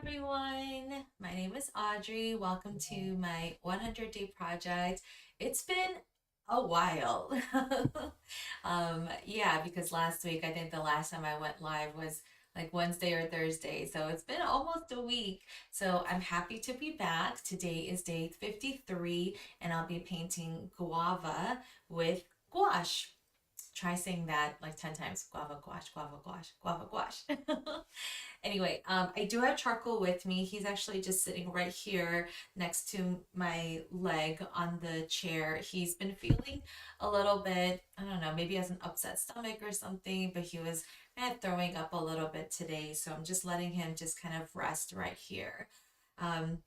Everyone. My name is Audrey. Welcome to my 100-day project. It's been a while. Yeah, because last week, I think the last time I went live was like Wednesday or Thursday. So it's been almost a week. So I'm happy to be back. Today is day 53, and I'll be painting guava with gouache. Try saying that like 10 times. Guava, gouache, guava, gouache, guava, gouache. Anyway, I do have charcoal with me. He's actually just sitting right here next to my leg on the chair. He's been feeling a little bit, I don't know, maybe he has an upset stomach or something, but he was kind of throwing up a little bit today. So I'm just letting him just kind of rest right here. Um,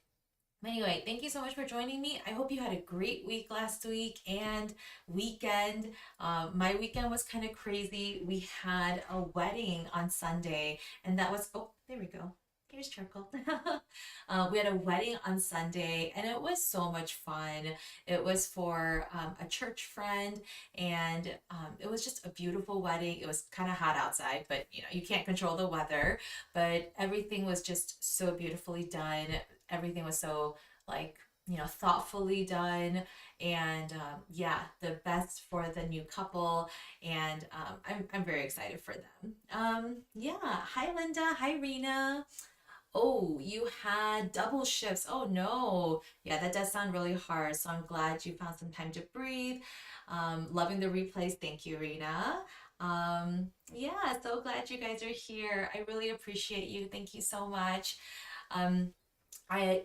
Anyway, thank you so much for joining me. I hope you had a great week last week and weekend. My weekend was kind of crazy. We had a wedding on Sunday, and that was, oh, there we go. Here's charcoal. We had a wedding on Sunday, and it was so much fun. It was for a church friend, and it was just a beautiful wedding. It was kind of hot outside, but you can't control the weather. But everything was just so beautifully done. Everything was so like thoughtfully done, and yeah, the best for the new couple, and I'm very excited for them. Yeah, hi Linda, hi Rena. Oh, you had double shifts. Oh no. Yeah, that does sound really hard. So I'm glad you found some time to breathe. Loving the replays. Thank you, Rena. Yeah, so glad you guys are here. I really appreciate you. Thank you so much. Um, I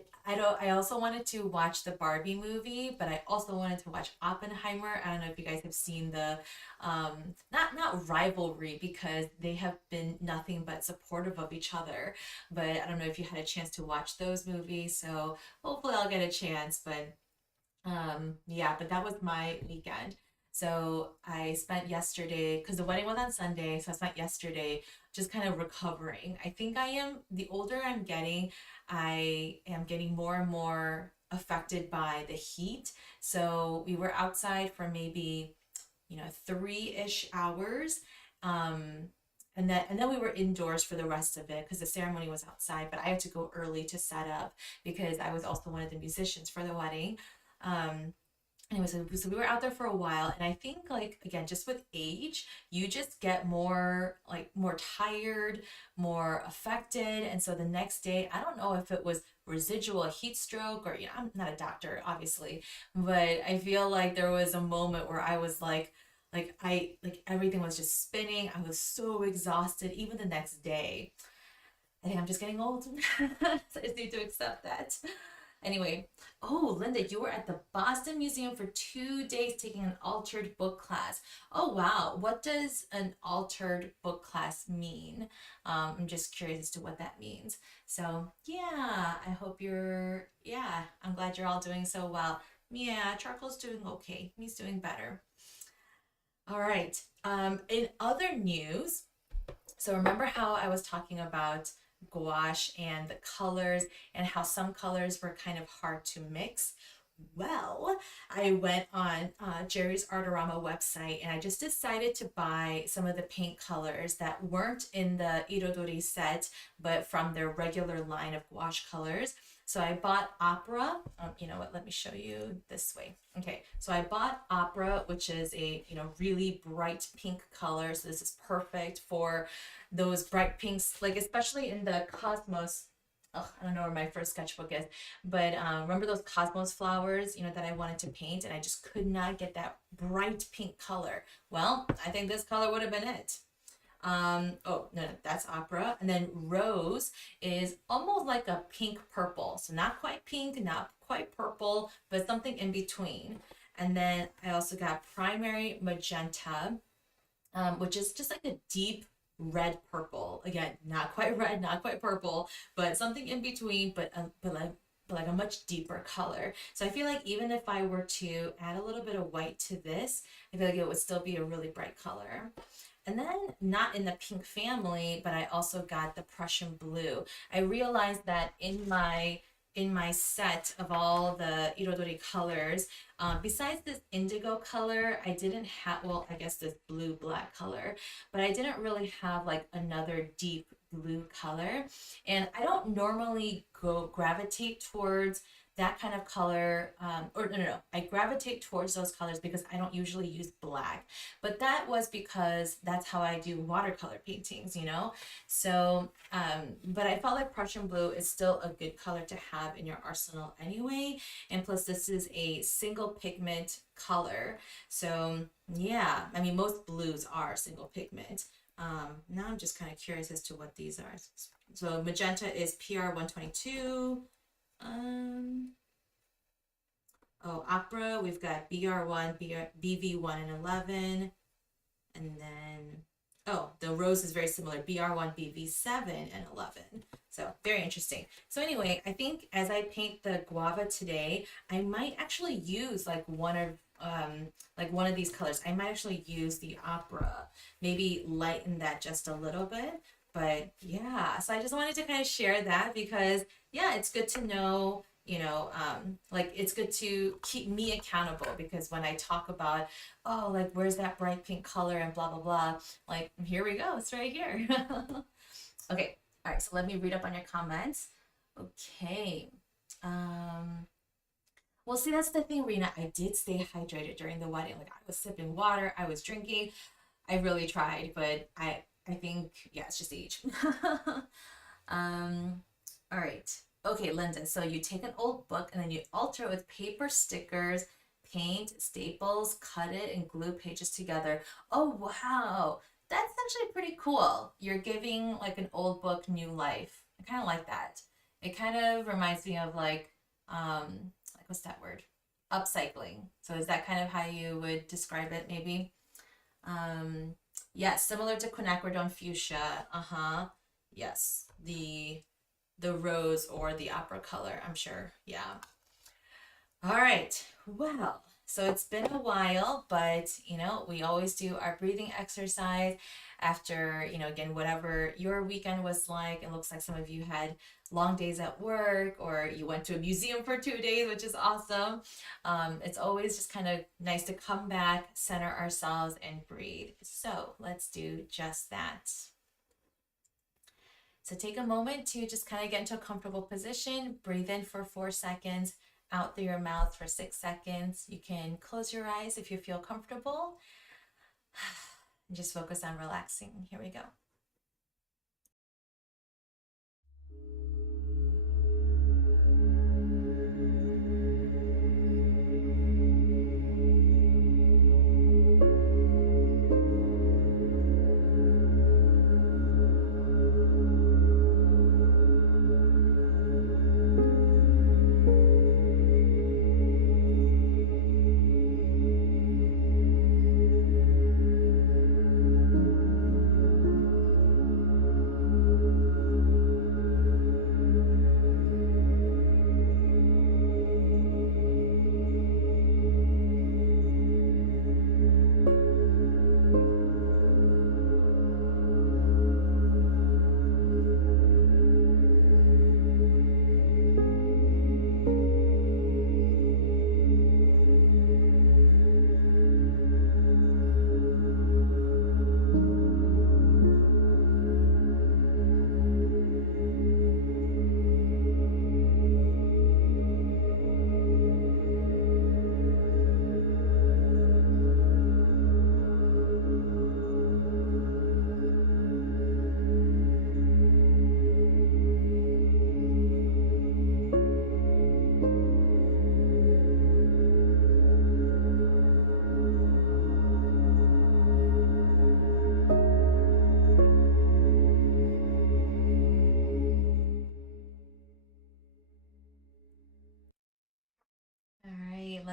also wanted to watch the Barbie movie, but I also wanted to watch Oppenheimer. I don't know if you guys have seen the not rivalry, because they have been nothing but supportive of each other. But I don't know if you had a chance to watch those movies, so hopefully I'll get a chance. But yeah, but that was my weekend. So I spent yesterday, because the wedding was on Sunday, so I spent yesterday just kind of recovering. I think the older I'm getting, I am getting more and more affected by the heat. So we were outside for maybe, 3-ish hours. Um, and then we were indoors for the rest of it because the ceremony was outside, but I had to go early to set up because I was also one of the musicians for the wedding. Um, Anyway, so we were out there for a while, and I think, like, again, just with age, you just get more tired, more affected. And so the next day, I don't know if it was residual heat stroke, or I'm not a doctor obviously, but I feel like there was a moment where I was like everything was just spinning. I was so exhausted even the next day. I think I'm just getting old. So I just need to accept that. Anyway, oh, Linda, you were at the Boston Museum for 2 days taking an altered book class. Oh, wow. What does an altered book class mean? I'm just curious as to what that means. So, yeah, I'm glad you're all doing so well. Yeah, Charcoal's doing okay. He's doing better. All right. In other news, so remember how I was talking about gouache and the colors, and how some colors were kind of hard to mix? Well, I went on Jerry's Artorama website, and I just decided to buy some of the paint colors that weren't in the Irodori set, but from their regular line of gouache colors. So I bought Opera. You know what? Let me show you this way. Okay, so I bought Opera, which is a really bright pink color. So this is perfect for those bright pinks, like especially in the Cosmos. oh, I don't know where my first sketchbook is, but remember those cosmos flowers, that I wanted to paint, and I just could not get that bright pink color. Well, I think this color would have been it. Oh, no, that's opera. And then rose is almost like a pink purple. So not quite pink, not quite purple, but something in between. And then I also got primary magenta, which is just like a deep red purple. Again, not quite red, not quite purple, but something in between, but like a much deeper color. So I feel like even if I were to add a little bit of white to this, I feel like it would still be a really bright color. And then not in the pink family, but I also got the Prussian blue. I realized that in my set of all the Irodori colors, besides this indigo color, I didn't have, well, I guess this blue black color, but I didn't really have like another deep blue color. And I don't normally go gravitate towards that kind of color, or no, no, no, I gravitate towards those colors because I don't usually use black, but that was because that's how I do watercolor paintings. So, but I felt like Prussian blue is still a good color to have in your arsenal anyway. And plus, this is a single pigment color. So, yeah, I mean, most blues are single pigment. Now I'm just kind of curious as to what these are. So, magenta is PR 122. Oh, opera, we've got BR1, BV1 and 11. And then, oh, the rose is very similar, BR1, BV7 and 11. So very interesting. So anyway, I think as I paint the guava today, I might actually use like one of these colors. I might actually use the opera, maybe lighten that just a little bit. But yeah, so I just wanted to kind of share that because yeah, it's good to know, like it's good to keep me accountable because when I talk about, oh, like where's that bright pink color and blah blah blah, like here we go, it's right here. Okay, all right, so let me read up on your comments. Okay. Well, see, that's the thing, Rena. I did stay hydrated during the wedding. Like I was sipping water, I was drinking. I really tried, but I think yeah, it's just age. All right. Okay, Linda. So you take an old book and then you alter it with paper stickers, paint, staples, cut it, and glue pages together. Oh wow, that's actually pretty cool. You're giving like an old book new life. I kind of like that. It kind of reminds me of like what's that word? Upcycling. So is that kind of how you would describe it, maybe? Um, yes, similar to quinacridone fuchsia. Uh-huh. Yes, the rose or the opera color, I'm sure. Yeah. All right. Well, so it's been a while, but we always do our breathing exercise after, again, whatever your weekend was like. It looks like some of you had long days at work or you went to a museum for 2 days, which is awesome. It's always just kind of nice to come back, center ourselves, and breathe. So let's do just that. So take a moment to just kind of get into a comfortable position. Breathe in for 4 seconds, out through your mouth for 6 seconds. You can close your eyes if you feel comfortable. And just focus on relaxing. Here we go.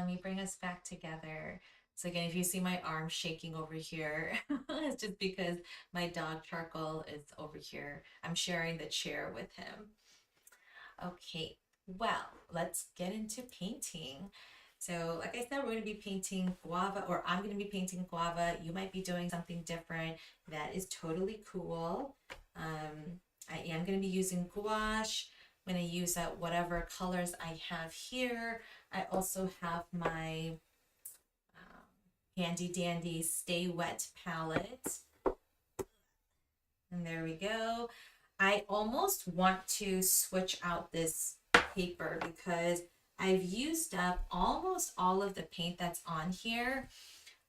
let me bring us back together. So again, if you see my arm shaking over here, it's just because my dog Charcoal is over here. I'm sharing the chair with him. Okay, well, let's get into painting. So, like I said, we're going to be painting guava, or I'm going to be painting guava. You might be doing something different. That is totally cool. I am going to be using gouache. I'm going to use whatever colors I have here. I also have my handy dandy Stay Wet palette. And there we go. I almost want to switch out this paper because I've used up almost all of the paint that's on here.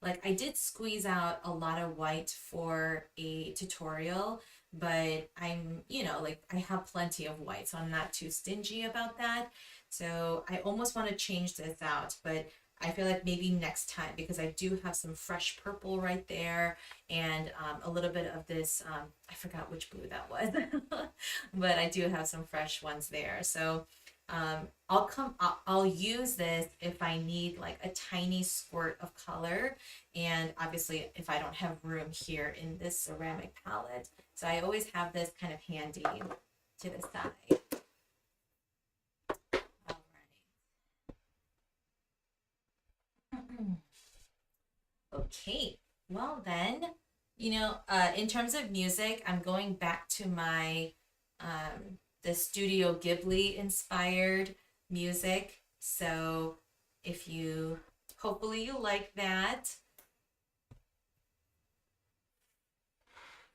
Like I did squeeze out a lot of white for a tutorial, but like I have plenty of white, so I'm not too stingy about that. So I almost want to change this out, but I feel like maybe next time because I do have some fresh purple right there and a little bit of this, I forgot which blue that was, but I do have some fresh ones there. So I'll use this if I need like a tiny squirt of color, and obviously if I don't have room here in this ceramic palette. So I always have this kind of handy to the side. All right. Okay, well then, in terms of music, I'm going back to my the Studio Ghibli inspired music. So if you, hopefully you like that.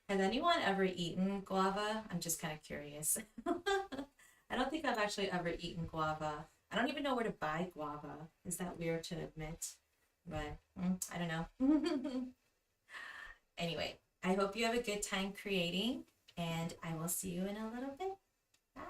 Has anyone ever eaten guava? I'm just kind of curious. I don't think I've actually ever eaten guava. I don't even know where to buy guava. Is that weird to admit? But I don't know. Anyway, I hope you have a good time creating, and I will see you in a little bit. Bye.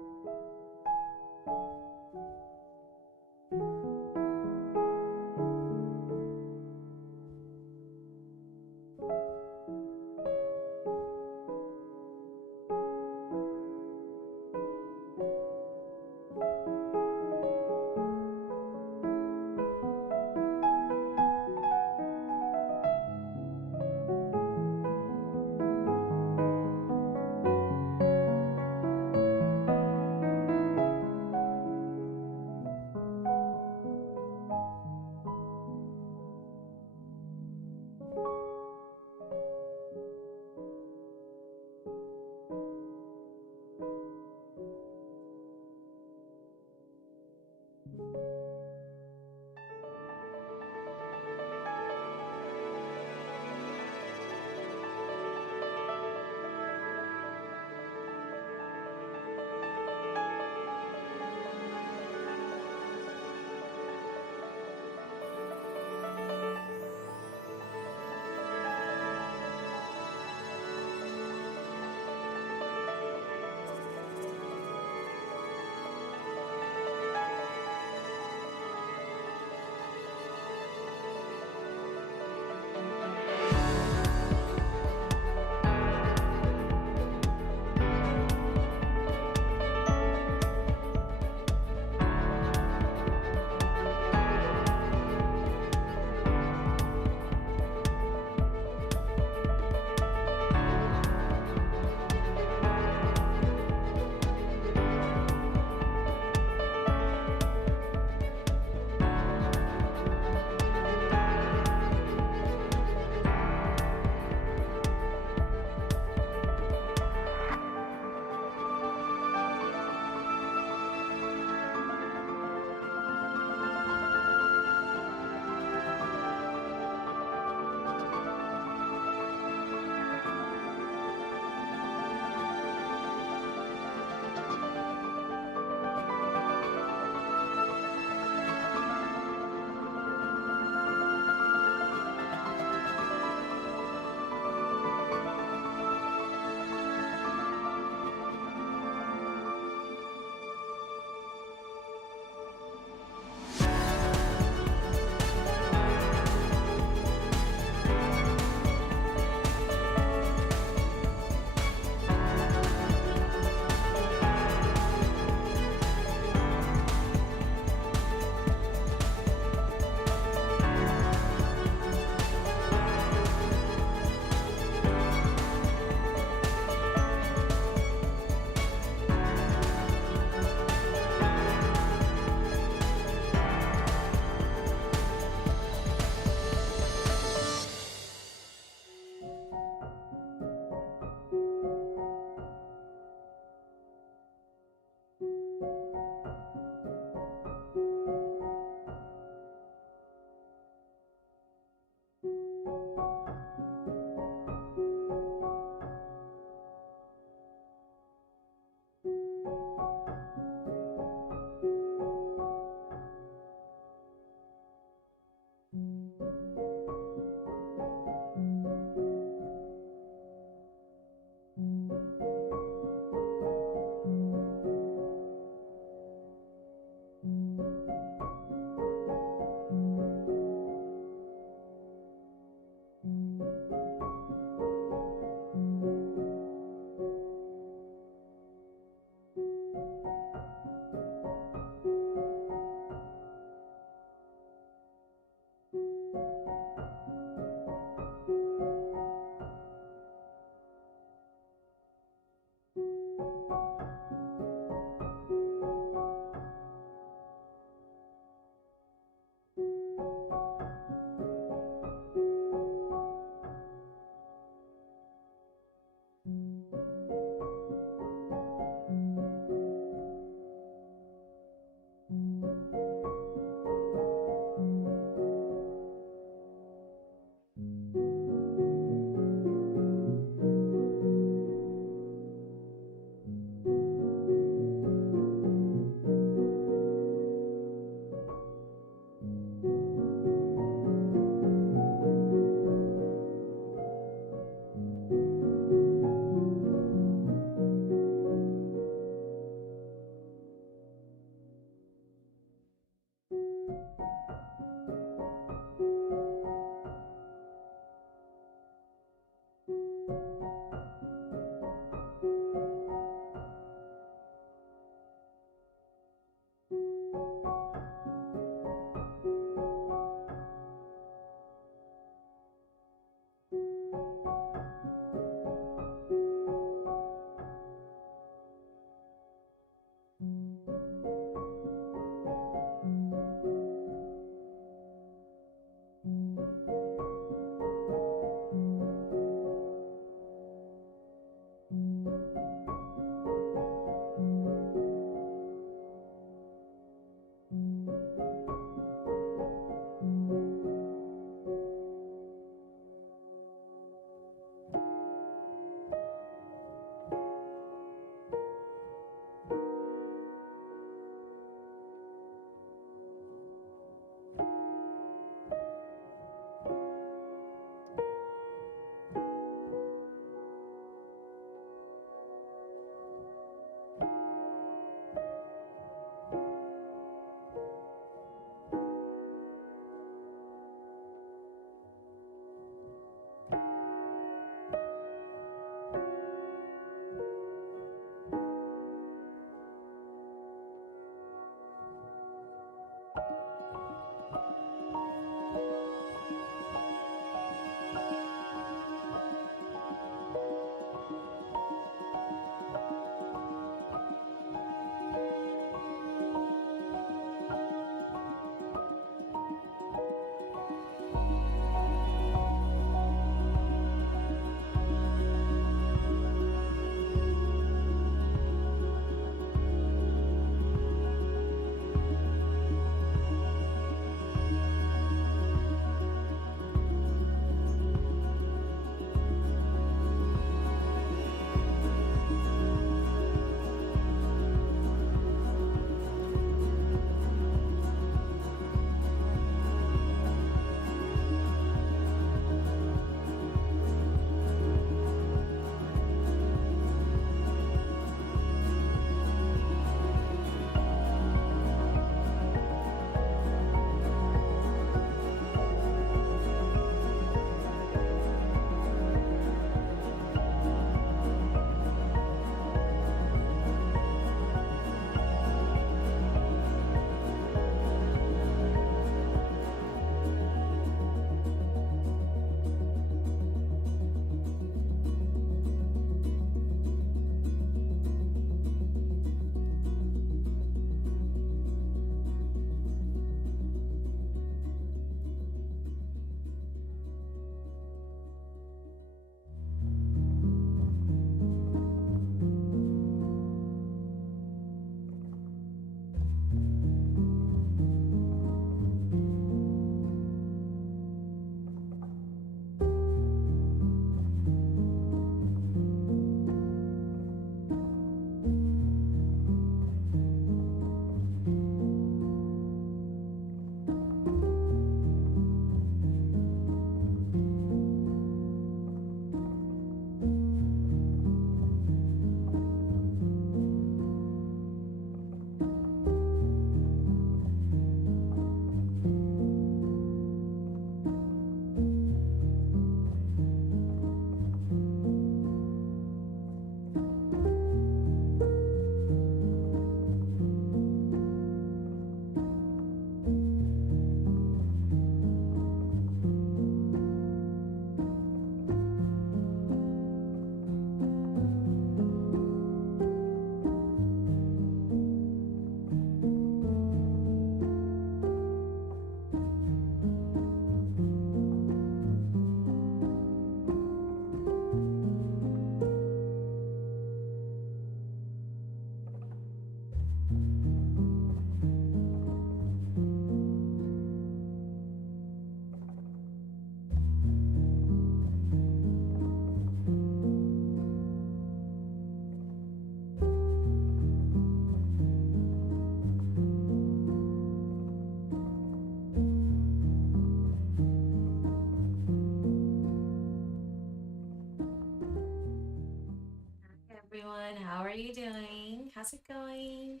How's it going?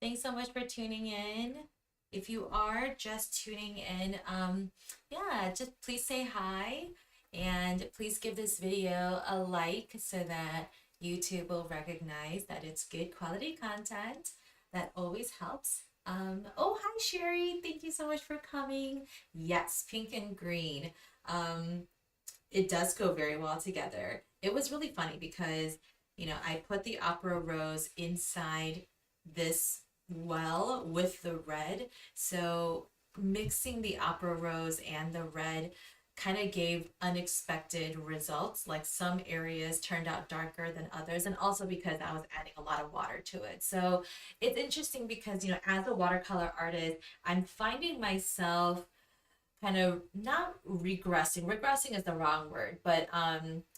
Thanks so much for tuning in. If you are just tuning in, yeah, just please say hi and please give this video a like so that YouTube will recognize that it's good quality content. That always helps. Oh, hi, Sherry. Thank you so much for coming. Yes, pink and green. Um, it does go very well together. It was really funny because, I put the opera rose inside this well with the red. So mixing the opera rose and the red kind of gave unexpected results. Like some areas turned out darker than others, and also because I was adding a lot of water to it. So it's interesting because, as a watercolor artist, I'm finding myself kind of not regressing. Regressing is the wrong word, but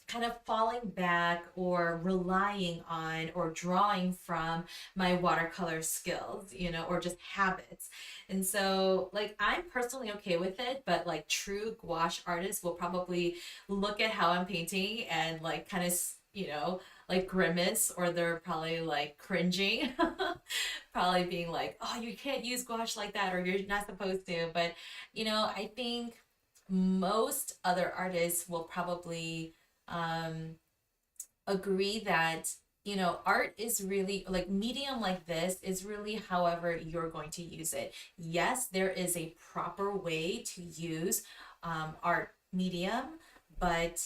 kind of falling back or relying on or drawing from my watercolor skills, or just habits. And so, like, I'm personally okay with it, but like true gouache artists will probably look at how I'm painting and like kind of, like grimace, or they're probably like cringing, probably being like, oh, you can't use gouache like that, or you're not supposed to. But I think most other artists will probably um, agree that, art is really like medium like this is really however you're going to use it. Yes, there is a proper way to use art medium, but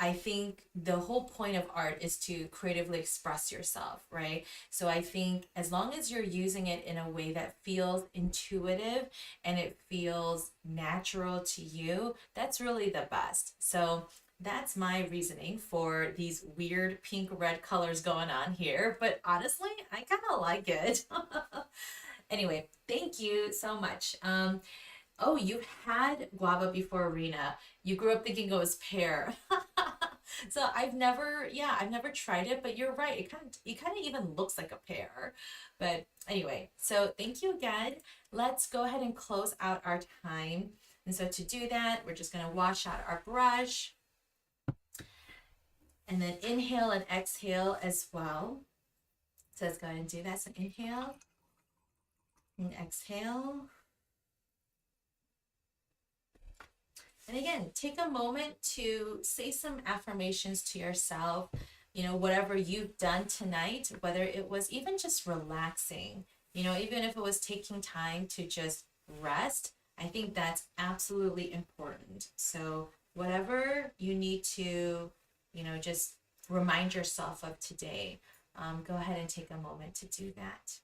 I think the whole point of art is to creatively express yourself, right? So I think as long as you're using it in a way that feels intuitive and it feels natural to you, that's really the best. So that's my reasoning for these weird pink red colors going on here. But honestly, I kind of like it. Anyway, thank you so much. Oh, you had guava before, Rena. You grew up thinking it was pear. So I've never tried it, but you're right. It kind of even looks like a pear. But anyway, so thank you again. Let's go ahead and close out our time. And so to do that, we're just going to wash out our brush and then inhale and exhale as well. So let's go ahead and do that. So inhale and exhale. And again, take a moment to say some affirmations to yourself, whatever you've done tonight, whether it was even just relaxing, even if it was taking time to just rest. I think that's absolutely important. So, whatever you need to, just remind yourself of today, go ahead and take a moment to do that.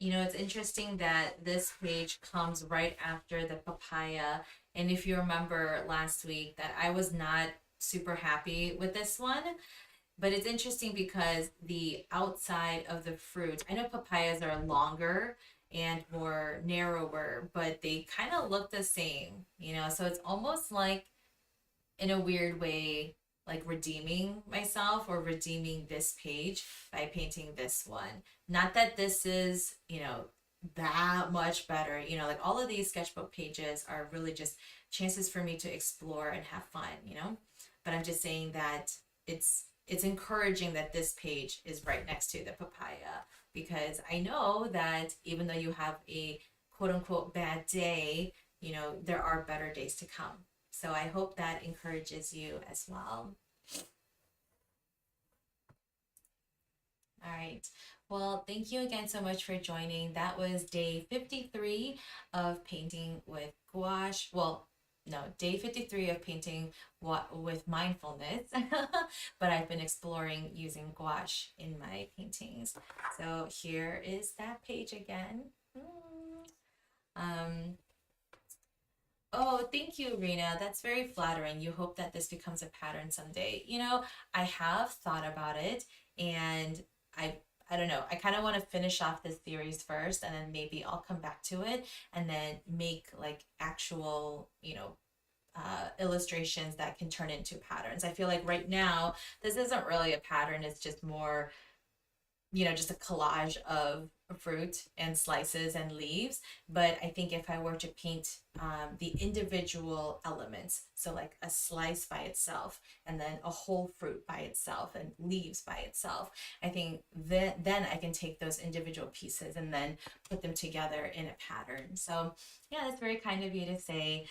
It's interesting that this page comes right after the papaya. And if you remember last week, that I was not super happy with this one. But it's interesting because the outside of the fruit, I know papayas are longer and more narrower, but they kind of look the same, So it's almost like, in a weird way, like redeeming myself or redeeming this page by painting this one. Not that this is, that much better. Like all of these sketchbook pages are really just chances for me to explore and have fun. But I'm just saying that it's encouraging that this page is right next to the papaya, because I know that even though you have a quote unquote bad day, there are better days to come. So I hope that encourages you as well. All right. Well, thank you again so much for joining. That was day 53 of painting with gouache. Well, no, day 53 of painting with mindfulness, but I've been exploring using gouache in my paintings. So here is that page again. Um, Oh, thank you, Rena. That's very flattering. You hope that this becomes a pattern someday. I have thought about it, and I I don't know. I kind of want to finish off this series first, and then maybe I'll come back to it and then make like actual, illustrations that can turn into patterns. I feel like right now, this isn't really a pattern. It's just more, just a collage of fruit and slices and leaves. But I think if I were to paint the individual elements, so like a slice by itself, and then a whole fruit by itself, and leaves by itself, I think then I can take those individual pieces and then put them together in a pattern. So yeah, that's very kind of you to say.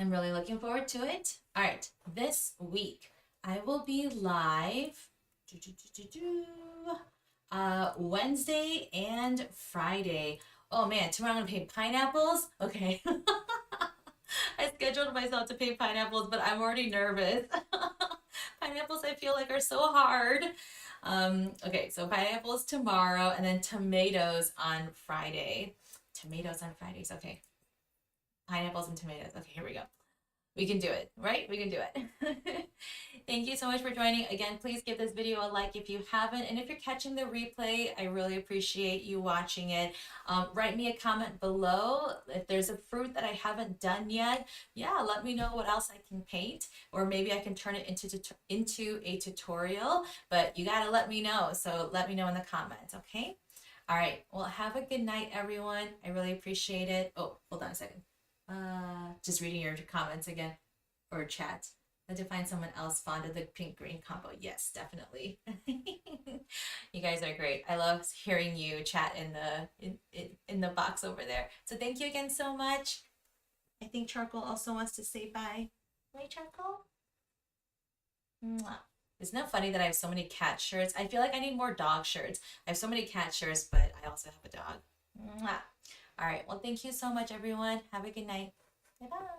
I'm really looking forward to it. All right, this week I will be live Wednesday and Friday. Oh man, tomorrow I'm gonna paint pineapples. Okay. I scheduled myself to paint pineapples, but I'm already nervous. Pineapples I feel like are so hard. Okay, so pineapples tomorrow and then tomatoes on Friday. Tomatoes on Fridays, okay. Pineapples and tomatoes. Okay, here we go. We can do it, right? We can do it. Thank you so much for joining. Again, please give this video a like if you haven't. And if you're catching the replay, I really appreciate you watching it. Write me a comment below. If there's a fruit that I haven't done yet, yeah, let me know what else I can paint. Or maybe I can turn it into a tutorial. But you got to let me know. So let me know in the comments, okay? All right. Well, have a good night, everyone. I really appreciate it. Oh, hold on a second. Just reading your comments again, or chat. I had to find someone else fond of the pink green combo. Yes, definitely. You guys are great. I love hearing you chat in the box over there. So thank you again so much. I think Charcoal also wants to say bye. Right, Charcoal? Mwah. Isn't it funny that I have so many cat shirts? I feel like I need more dog shirts. I have so many cat shirts, but I also have a dog. Mwah. All right. Well, thank you so much, everyone. Have a good night. Bye-bye.